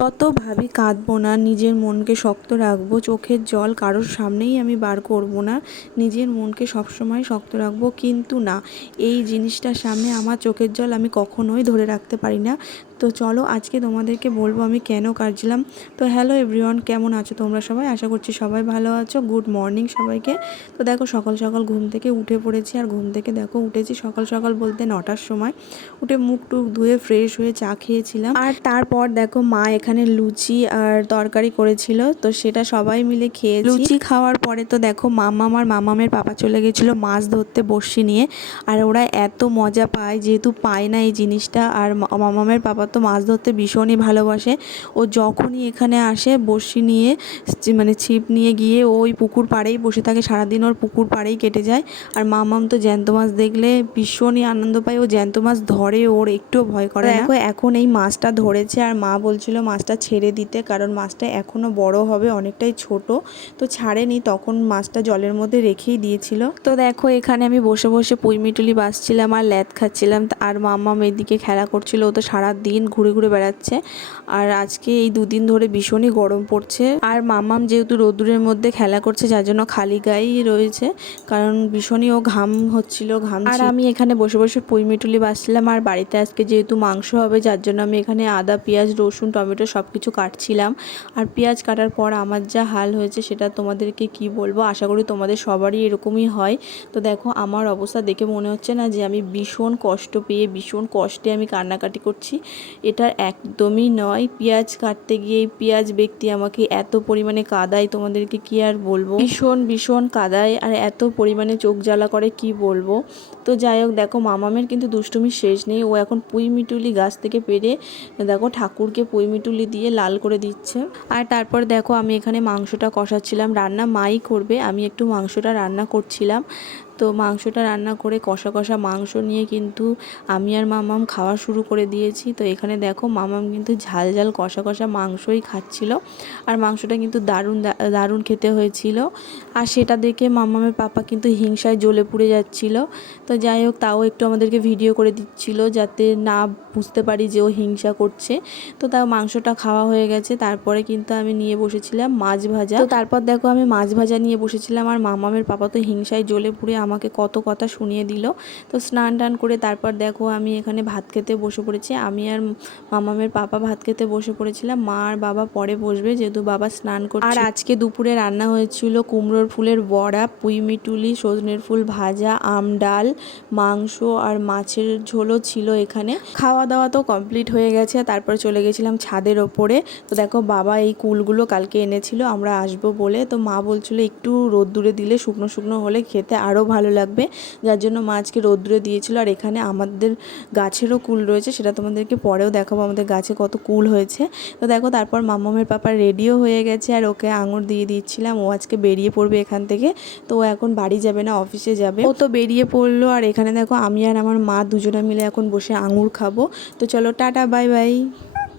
যত ভাবি কাঁদবো না, নিজের মনকে শক্ত রাখব, চোখের জল কারোর সামনেই আমি বার করব না, নিজের মনকে সবসময় শক্ত রাখব। কিন্তু না, এই জিনিসটার সামনে আমার চোখের জল আমি কখনোই ধরে রাখতে পারি না। তো চলো আজকে তোমাদেরকে বলব আমি কেন কাঁদছিলাম তো হ্যালো এভরিওয়ান কেমন আছো তোমরা সবাই? আশা করছি সবাই ভালো আছো। গুড মর্নিং সবাইকে। তো দেখো সকাল সকাল ঘুম থেকে উঠে পড়েছি আর ঘুম থেকে দেখো উঠেছি সকাল সকাল বলতে নটার সময়। উঠে মুখ টুক ধুয়ে ফ্রেশ হয়ে চা খেয়েছিলাম। আর তারপর দেখো মা এখানে লুচি আর তরকারি করেছিল, তো সেটা সবাই মিলে খেয়ে লুচি খাওয়ার পরে তো দেখো মামাম আর মামামের পাপা চলে গেছিল মাছ ধরতে বসি নিয়ে। আর ওরা এত মজা পায়, যেহেতু পায় না এই জিনিসটা। আর মামামের পাপা তো মাছ ধরতে ভীষণই ভালোবাসে। ও যখনই এখানে আসে বসি নিয়ে মানে ছিপ নিয়ে গিয়ে ওই পুকুর পাড়েই বসে থাকে। সারাদিন ওর পুকুর পাড়েই কেটে যায়। আর মামাম তো জ্যান্ত মাছ দেখলে ভীষণই আনন্দ পায়। ও জ্যান্ত মাছ ধরে ওর একটুও ভয় করে দেখো এখন এই মাছটা ধরেছে আর মা বলছিল মাছটা ছেড়ে দিতে কারণ মাছটা এখনও বড় হবে অনেকটাই ছোট। তো ছাড়েনি তখন মাছটা জলের মধ্যে রেখেই দিয়েছিল। তো দেখো এখানে আমি বসে বসে পুঁই মিটুলি বাসছিলাম আর ল্যাদ খাচ্ছিলাম। আর মাম্মা এদিকে খেলা করছিল। ও তো সারা দিন ঘুরে ঘুরে বেড়াচ্ছে। আর আজকে এই দুদিন ধরে ভীষণই গরম পড়ছে। আর মামাম যেহেতু রোদ্দুরের মধ্যে খেলা করছে যার জন্য খালি গায়েই রয়েছে। কারণ ভীষণই ও ঘাম হচ্ছিল ঘাম আর আমি এখানে বসে বসে পুঁই মিটুলি বাসছিলাম। আর বাড়িতে আজকে যেহেতু মাংস হবে যার জন্য আমি এখানে আদা পেঁয়াজ রসুন টমেটো সব কিছু কাটছিলাম। আর পেঁয়াজ কাটার পর আমার যা হাল হয়েছে সেটা তোমাদেরকে কি বলব? আশা করি তোমাদের সবারই এরকমই হয়। তো দেখো আমার অবস্থা দেখে মনে হচ্ছে না যে আমি ভীষণ কষ্ট পেয়ে ভীষণ কষ্টে আমি কান্নাকাটি করছি। এটা একদমই নয়। পেঁয়াজ কাটতে গিয়ে পেঁয়াজ ব্যক্তি আমাকে এত পরিমাণে কাদায়, তোমাদেরকে কি আর বলব? ভীষণ ভীষণ কাদায় আর এত পরিমাণে চোখ জ্বালা করে, কি বলব? তো যাই হোক, দেখো, মামামের কিন্তু দুষ্টুমির শেষ নেই। ও এখন পুঁই মিটুলি গাছ থেকে পেরে, দেখো, ঠাকুরকে পুঁই মিটুলি দিয়ে লাল করে দিচ্ছে। আর তারপর দেখো, আমি এখানে মাংসটা কষাচ্ছিলাম, রান্না মাই করবে, আমি একটু মাংসটা রান্না করছিলাম। তো মাংসটা রান্না করে কষা কষা মাংস নিয়ে কিন্তু আমি আর মামাম খাওয়া শুরু করে দিয়েছি। তো এখানে দেখো মামাম কিন্তু ঝাল ঝাল কষা কষা মাংসই খাচ্ছিল আর মাংসটা কিন্তু দারুণ দারুণ খেতে হয়েছিল। আর সেটা দেখে মামামের পাপা কিন্তু হিংসায় জ্বলে পুড়ে যাচ্ছিল। তো যাই হোক, তাও একটু আমাদেরকে ভিডিও করে দিচ্ছিল যাতে না বুঝতে পারি যে ও হিংসা করছে। তো তাও মাংসটা খাওয়া হয়ে গেছে, তারপরে কিন্তু আমি নিয়ে বসেছিলাম মাছ ভাজা। তো তারপর দেখো আমি মাছ ভাজা নিয়ে বসেছিলাম আর মামামের পাপা তো হিংসায় জ্বলে পুড়ে আমাকে কত কথা শুনিয়ে দিল। তো স্নান টান করে তারপর দেখো আমি এখানে ভাত খেতে বসে পড়েছি। আমি আর মামামের পাপা ভাত খেতে বসে পড়েছিলাম। মা আর বাবা পরে বসবে যেহেতু বাবা স্নান করছে। আর আজকে দুপুরে রান্না হয়েছিল কুমড়োর ফুলের বড়া, পুঁই মিটুলি, সজনের ফুল ভাজা, আম ডাল, মাংস আর মাছের ঝোলও ছিল এখানে। খাওয়া দাওয়া তো কমপ্লিট হয়ে গেছে। তারপরে চলে গেছিলাম ছাদের ওপরে। তো দেখো বাবা এই কুলগুলো কালকে এনেছিল। আমরা আসব বলে। তো মা বলছিল একটু রোদ্দুরে দিলে শুকনো শুকনো হলে খেতে আরও ভালো লাগবে। যার জন্য মা আজকে রৌদ্রে দিয়েছিল। আর এখানে আমাদের গাছেরও কুল রয়েছে, সেটা তোমাদেরকে পরেও দেখাবো। আমাদের গাছে কত কুল হয়েছে। তো দেখো, তারপর মামামের পাপা রেডিও হয়ে গেছে, আর ওকে আঙুর দিয়ে দিচ্ছিলাম। ও আজকে বেরিয়ে পড়বে এখান থেকে। তো ও এখন বাড়ি যাবে না অফিসে যাবে। ও তো বেরিয়ে পড়ল, আর এখানে দেখো আমি আর আমার মা দুজনে মিলে এখন বসে আঙুর খাব। তো চলো, টাটা বাই বাই